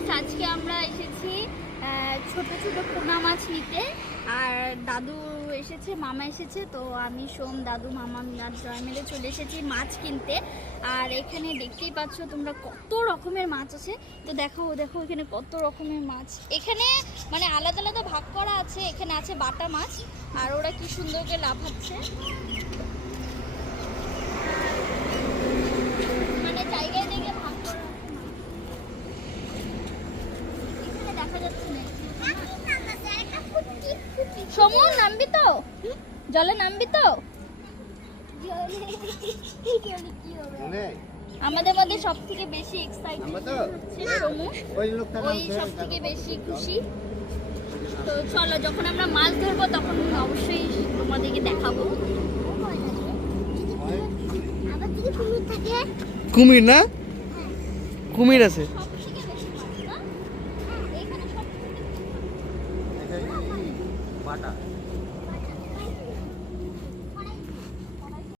Guys, আজকে আমরা এসেছি ছোট ছোট পোনা মাছ নিতে। আর দাদু এসেছে, মামা এসেছে, তো আমি সোম, দাদু, মামা আর জয় মিলে চলে এসেছি মাছ কিনতে। আর এখানে দেখতেই পাচ্ছ তোমরা কত রকমের মাছ আছে। তো দেখো দেখো এখানে কত রকমের মাছ। এখানে মানে আলাদা আলাদা ভাগ করা আছে। এখানে আছে বাটা মাছ, আর ওরা কি সুন্দর করে লাফাচ্ছে, মানে জায়গায় জায়গায় ভাগ করা আছে মাছ। এখানে দেখা যাচ্ছে না। সমন নামবি তো? জলে নামবি তো? আমাদের মধ্যে সব থেকে বেশি এক্সাইটেড হচ্ছে সমু, ওই সব থেকে বেশি খুশি। তো চলো, যখন আমরা মাছ ধরবো তখন অবশ্যই তোমাদেরকে দেখাবো। কুমির না? কুমির আছে।